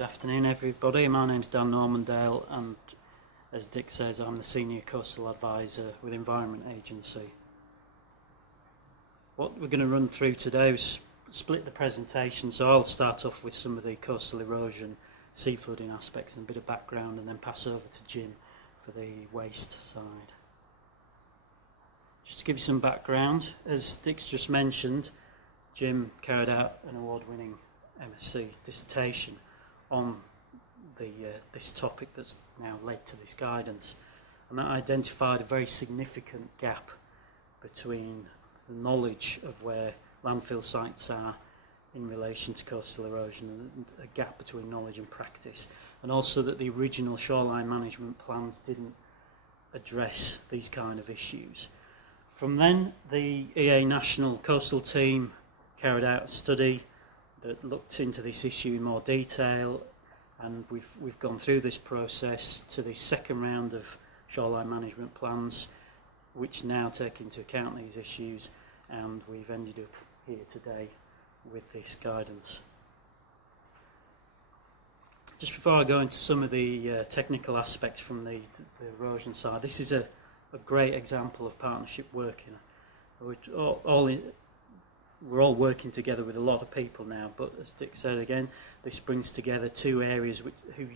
Good afternoon everybody, my name's Dan Normandale and as Dick says I'm the Senior Coastal Advisor with Environment Agency. What we're going to run through today is split the presentation, so I'll start off with some of the coastal erosion, sea flooding aspects and a bit of background and then pass over to Jim for the waste side. Just to give you some background, as Dick's just mentioned, Jim carried out an award-winning MSc dissertation on this topic that's now led to this guidance, and that identified a very significant gap between the knowledge of where landfill sites are in relation to coastal erosion and a gap between knowledge and practice, and also that the original shoreline management plans didn't address these kind of issues. From then, the EA National Coastal Team carried out a study that looked into this issue in more detail, and we've gone through this process to the second round of shoreline management plans, which now take into account these issues, and we've ended up here today with this guidance. Just before I go into some of the technical aspects from the erosion side, this is a great example of partnership working. We're all working together with a lot of people now, but as Dick said again, this brings together two areas who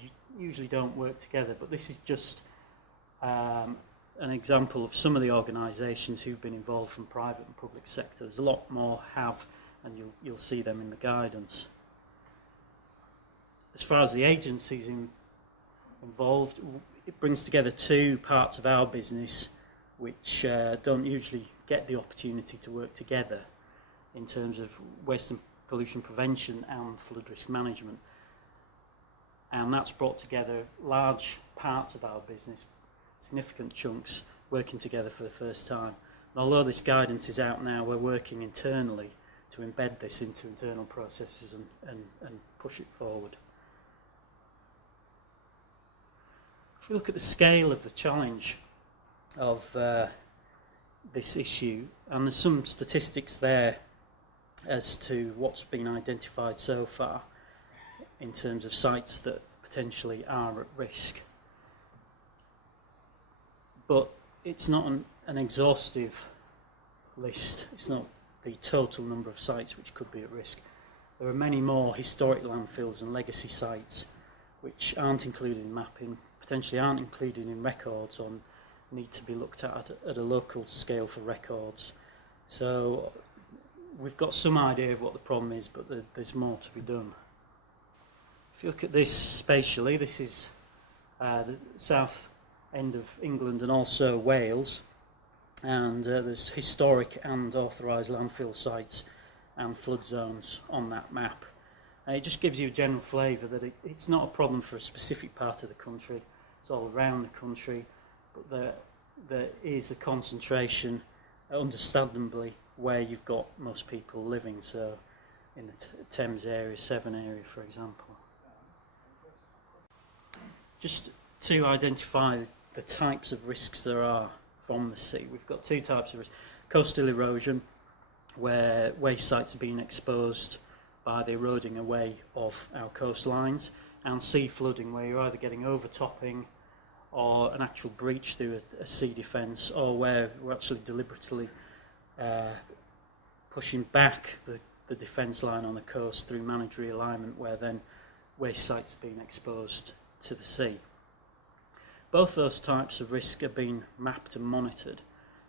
usually don't work together, but this is just an example of some of the organisations who've been involved from private and public sector. There's a lot more have, and you'll see them in the guidance. As far as the agencies involved, it brings together two parts of our business which don't usually get the opportunity to work together in terms of waste and pollution prevention and flood risk management. And that's brought together large parts of our business, significant chunks, working together for the first time. And although this guidance is out now, we're working internally to embed this into internal processes and push it forward. If we look at the scale of the challenge of this issue, and there's some statistics there as to what's been identified so far in terms of sites that potentially are at risk. But it's not an exhaustive list. It's not the total number of sites which could be at risk. There are many more historic landfills and legacy sites which aren't included in mapping, potentially aren't included in records, or need to be looked at a local scale for records. So we've got some idea of what the problem is, but there's more to be done. If you look at this spatially, this is the south end of England and also Wales, and there's historic and authorised landfill sites and flood zones on that map. And it just gives you a general flavour that it's not a problem for a specific part of the country, it's all around the country, but there is a concentration, understandably, where you've got most people living, so in the Thames area, Severn area for example. Just to identify the types of risks there are from the sea, we've got two types of risks. Coastal erosion, where waste sites are being exposed by the eroding away of our coastlines, and sea flooding, where you're either getting overtopping or an actual breach through a sea defence, or where we're actually deliberately pushing back the defence line on the coast through managed realignment, where then waste sites are being exposed to the sea. Both those types of risk are being mapped and monitored.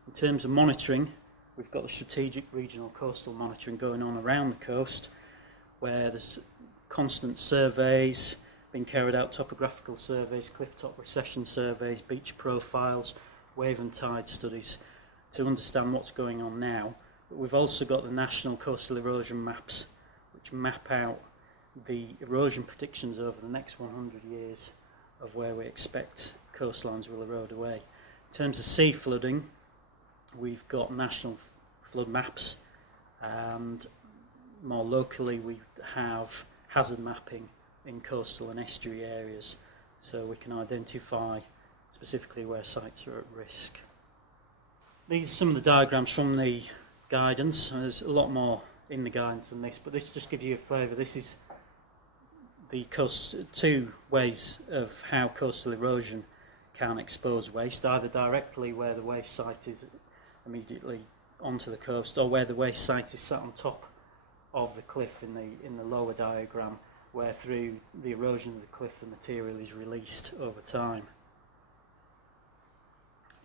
In terms of monitoring, we've got the strategic regional coastal monitoring going on around the coast, where there's constant surveys being carried out, topographical surveys, cliff top recession surveys, beach profiles, wave and tide studies to understand what's going on now. But we've also got the national coastal erosion maps, which map out the erosion predictions over the next 100 years of where we expect coastlines will erode away. In terms of sea flooding, we've got national flood maps, and more locally we have hazard mapping in coastal and estuary areas, so we can identify specifically where sites are at risk. These are some of the diagrams from the guidance. There's a lot more in the guidance than this, but this just gives you a flavour. This is two ways of how coastal erosion can expose waste, either directly where the waste site is immediately onto the coast, or where the waste site is sat on top of the cliff in the lower diagram, where through the erosion of the cliff the material is released over time.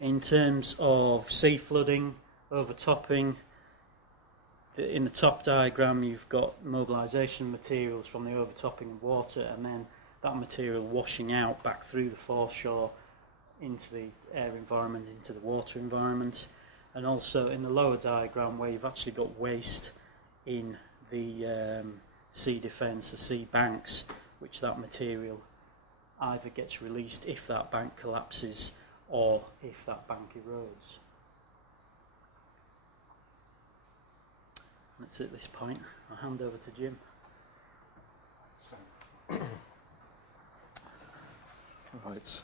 In terms of sea flooding, overtopping, in the top diagram you've got mobilisation materials from the overtopping of water, and then that material washing out back through the foreshore into the air environment, into the water environment. And also in the lower diagram where you've actually got waste in the sea defence, the sea banks, which that material either gets released if that bank collapses or if that bank erodes. That's it at this point. I'll hand over to Jim. Right.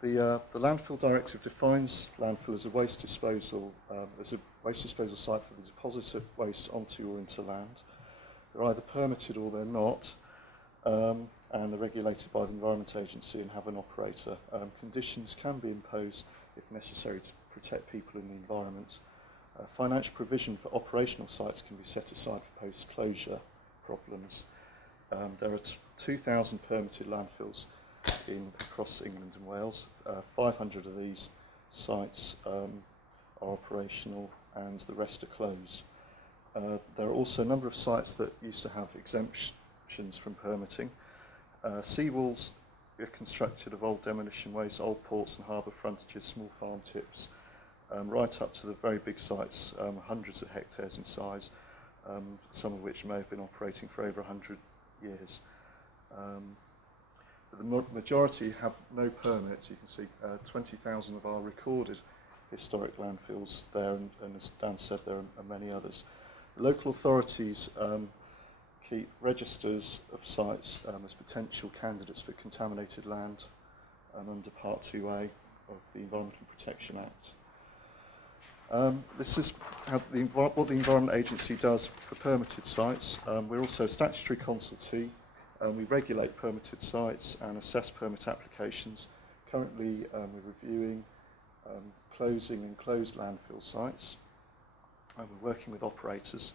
The landfill directive defines landfill as a waste disposal site for the deposit of waste onto or into land. They're either permitted or they're not, and they're regulated by the Environment Agency and have an operator. Conditions can be imposed if necessary to protect people in the environment. Financial provision for operational sites can be set aside for post-closure problems. There are 2,000 permitted landfills across England and Wales. 500 of these sites are operational and the rest are closed. There are also a number of sites that used to have exemptions from permitting. Seawalls are constructed of old demolition waste, old ports and harbour frontages, small farm tips, right up to the very big sites, hundreds of hectares in size, some of which may have been operating for over 100 years. The majority have no permits. You can see 20,000 of our recorded historic landfills there, and as Dan said, there are many others. The local authorities keep registers of sites as potential candidates for contaminated land under Part 2A of the Environmental Protection Act. This is what the Environment Agency does for permitted sites. We're also a statutory consultee. We regulate permitted sites and assess permit applications. Currently, we're reviewing closing and closed landfill sites. We're working with operators.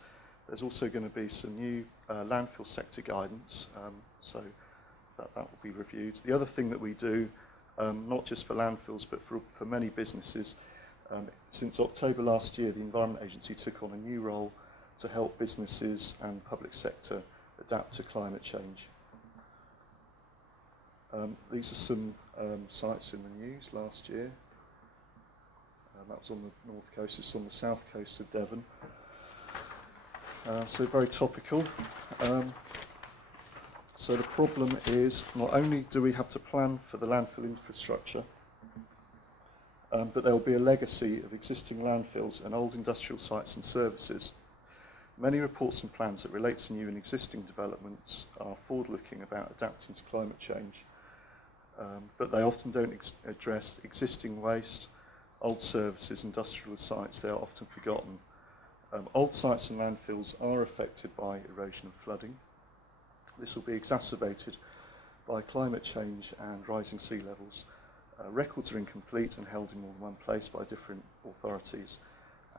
There's also going to be some new landfill sector guidance, so that will be reviewed. The other thing that we do, not just for landfills, but for many businesses, since October last year, the Environment Agency took on a new role to help businesses and public sector adapt to climate change. These are some sites in the news last year. That was on the north coast. This is on the south coast of Devon. So very topical. So the problem is, not only do we have to plan for the landfill infrastructure, but there will be a legacy of existing landfills and old industrial sites and services. Many reports and plans that relate to new and existing developments are forward-looking about adapting to climate change, but they often don't address existing waste, old services, industrial sites. They are often forgotten. Old sites and landfills are affected by erosion and flooding. This will be exacerbated by climate change and rising sea levels. Records are incomplete and held in more than one place by different authorities.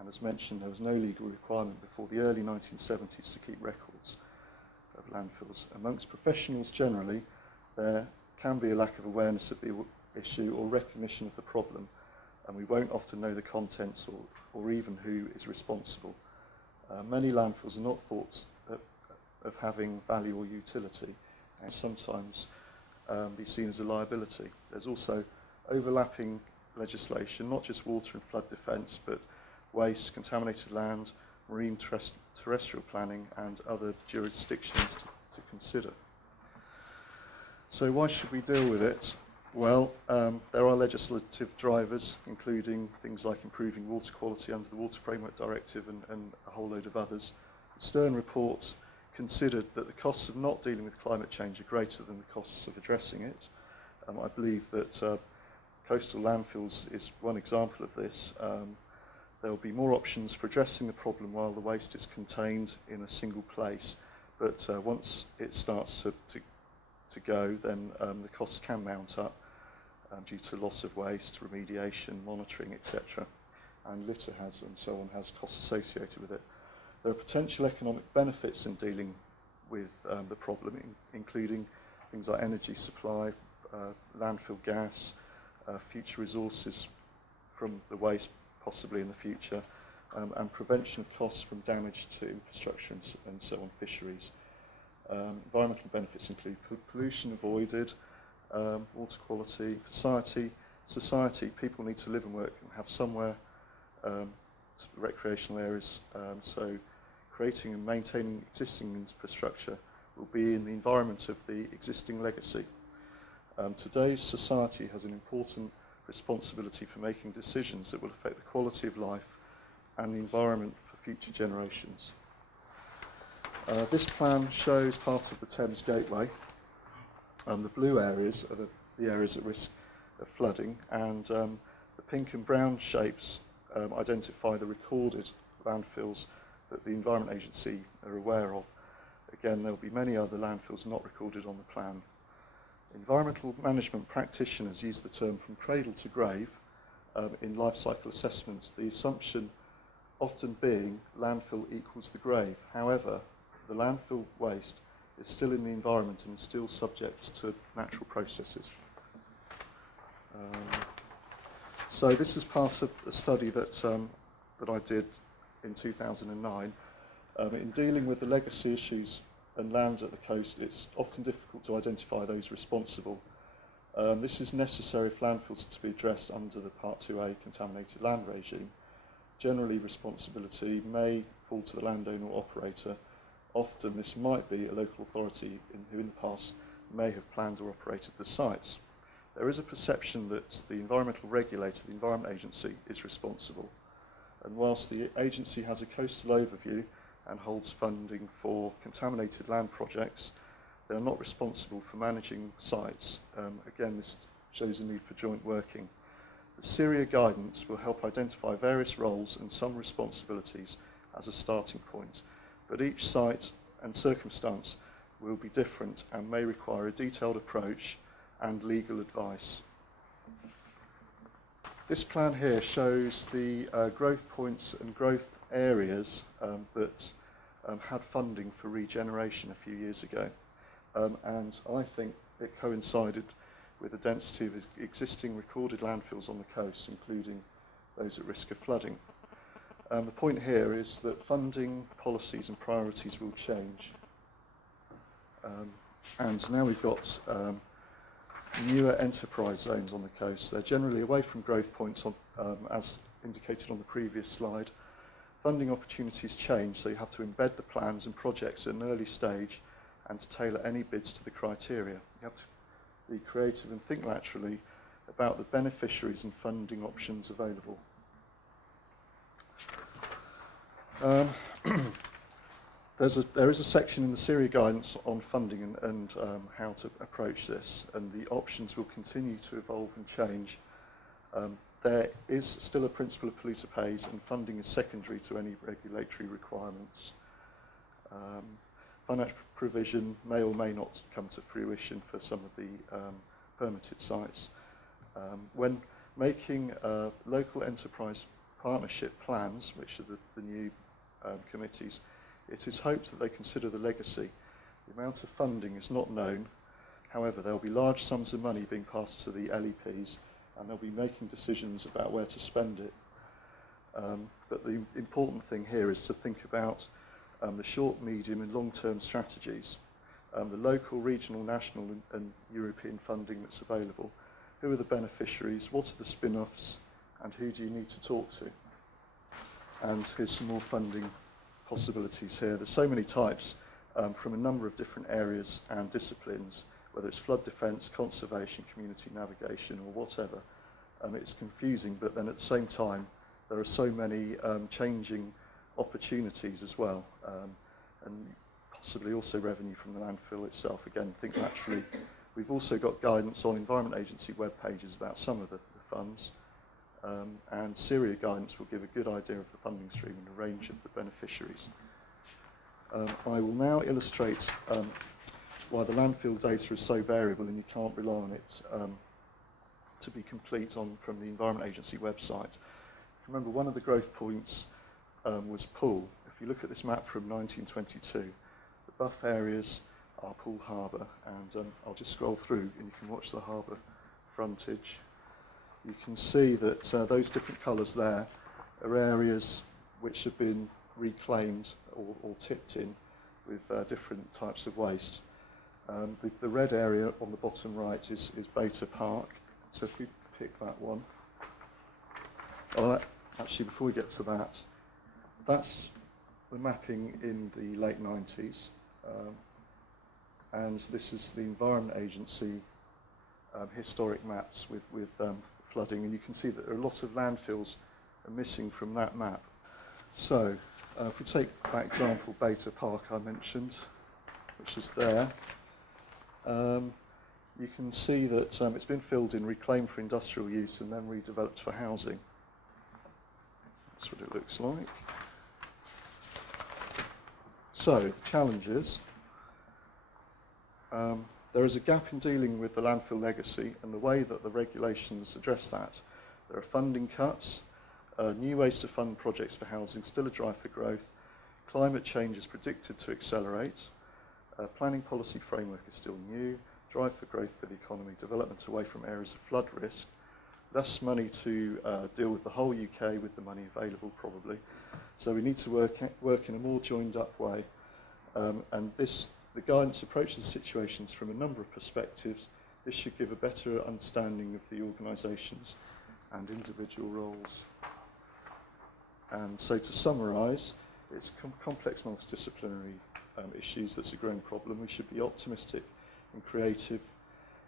And as mentioned, there was no legal requirement before the early 1970s to keep records of landfills. Amongst professionals generally, there can be a lack of awareness of the issue or recognition of the problem, and we won't often know the contents or even who is responsible. Many landfills are not thought of having value or utility, and sometimes be seen as a liability. There's also overlapping legislation, not just water and flood defence, but waste, contaminated land, marine terrestrial planning, and other jurisdictions to consider. So why should we deal with it? Well, there are legislative drivers, including things like improving water quality under the Water Framework Directive and a whole load of others. The Stern report considered that the costs of not dealing with climate change are greater than the costs of addressing it. I believe that coastal landfills is one example of this. There will be more options for addressing the problem while the waste is contained in a single place, but once it starts to go, then the costs can mount up due to loss of waste, remediation, monitoring, etc. And litter has, and so on, has costs associated with it. There are potential economic benefits in dealing with the problem, including things like energy supply, landfill gas, future resources from the waste possibly in the future, and prevention of costs from damage to infrastructure and so on, fisheries. Environmental benefits include pollution avoided, water quality, society. People need to live and work and have somewhere, recreational areas, so creating and maintaining existing infrastructure will be in the environment of the existing legacy. Today's society has an important responsibility for making decisions that will affect the quality of life and the environment for future generations. This plan shows part of the Thames Gateway. The blue areas are the areas at risk of flooding, and the pink and brown shapes identify the recorded landfills that the Environment Agency are aware of. Again, there will be many other landfills not recorded on the plan. Environmental management practitioners use the term from cradle to grave in life cycle assessments, the assumption often being landfill equals the grave. However, the landfill waste is still in the environment and still subject to natural processes. So this is part of a study that I did in 2009. In dealing with the legacy issues and land at the coast, it's often difficult to identify those responsible. This is necessary if landfills are to be addressed under the Part 2A contaminated land regime. Generally, responsibility may fall to the landowner or operator. Often this might be a local authority who in the past may have planned or operated the sites. There is a perception that the environmental regulator, the Environment Agency, is responsible. And whilst the agency has a coastal overview and holds funding for contaminated land projects, they are not responsible for managing sites. Again, this shows a need for joint working. The SIRIA guidance will help identify various roles and some responsibilities as a starting point, but each site and circumstance will be different and may require a detailed approach and legal advice. This plan here shows the growth points and growth areas that had funding for regeneration a few years ago. And I think it coincided with the density of existing recorded landfills on the coast, including those at risk of flooding. The point here is that funding policies and priorities will change. And now we've got newer enterprise zones on the coast. They're generally away from growth points, as indicated on the previous slide. Funding opportunities change, so you have to embed the plans and projects at an early stage and to tailor any bids to the criteria. You have to be creative and think laterally about the beneficiaries and funding options available. There is a section in the SIRIA guidance on funding and how to approach this, and the options will continue to evolve and change. There is still a principle of polluter pays, and funding is secondary to any regulatory requirements. Financial provision may or may not come to fruition for some of the permitted sites. When making local enterprise partnership plans, which are the new committees, it is hoped that they consider the legacy. The amount of funding is not known. However, there will be large sums of money being passed to the LEPs, and they'll be making decisions about where to spend it. But the important thing here is to think about the short, medium and long-term strategies, the local, regional, national and European funding that's available. Who are the beneficiaries? What are the spin-offs? And who do you need to talk to? And here's some more funding possibilities here. There's so many types from a number of different areas and disciplines, whether it's flood defence, conservation, community navigation or whatever. It's confusing, but then at the same time there are so many changing opportunities as well, and possibly also revenue from the landfill itself. Again, think naturally. We've also got guidance on Environment Agency web pages about some of the funds, and SIRIA guidance will give a good idea of the funding stream and a range of the beneficiaries. I will now illustrate why the landfill data is so variable and you can't rely on it to be complete from the Environment Agency website. Remember, one of the growth points was Poole. If you look at this map from 1922, the buff areas are Poole Harbour, and I'll just scroll through and you can watch the harbour frontage. You can see that those different colours there are areas which have been reclaimed or tipped in with different types of waste. The red area on the bottom right is Beta Park, so if we pick that one. Actually, before we get to that, that's the mapping in the late 90s, and this is the Environment Agency historic maps with flooding, and you can see that there are a lot of landfills are missing from that map. So, if we take that example, Beta Park I mentioned, which is there, you can see that it's been filled in, reclaimed for industrial use, and then redeveloped for housing. That's what it looks like. So, challenges. There is a gap in dealing with the landfill legacy and the way that the regulations address that. There are funding cuts, new ways to fund projects for housing, still a drive for growth. Climate change is predicted to accelerate. Planning policy framework is still new. Drive for growth for the economy, development away from areas of flood risk. Less money to deal with the whole UK with the money available probably. So we need to work in a more joined up way. And the guidance approaches situations from a number of perspectives. This should give a better understanding of the organisations and individual roles. And so to summarise, it's complex multidisciplinary issues that's a growing problem. We should be optimistic and creative.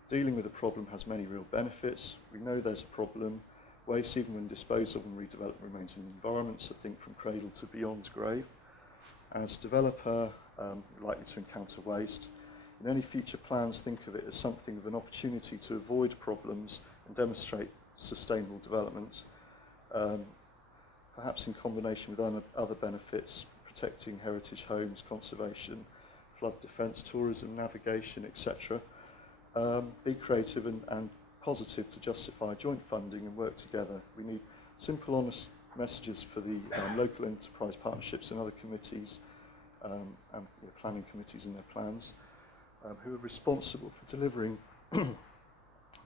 Dealing with a problem has many real benefits. We know there's a problem. Waste, even when disposed of and redeveloped, remains in the environment, so think from cradle to beyond grave. As a developer, likely to encounter waste. In any future plans, think of it as something of an opportunity to avoid problems and demonstrate sustainable development, perhaps in combination with other benefits, protecting heritage homes, conservation, flood defence, tourism, navigation, etc. Be creative and positive to justify joint funding and work together. We need simple, honest messages for the local enterprise partnerships and other committees and planning committees and their plans, who are responsible for delivering the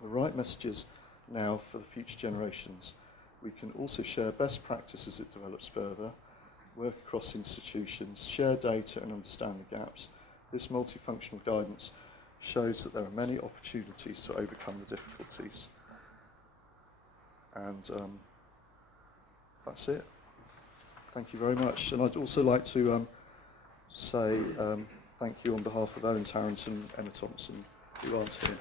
right messages now for the future generations. We can also share best practice as it develops further, work across institutions, share data and understand the gaps. This multifunctional guidance shows that there are many opportunities to overcome the difficulties. And that's it. Thank you very much. And I'd also like to say thank you on behalf of Owen Tarrant and Emma Thompson, who aren't here.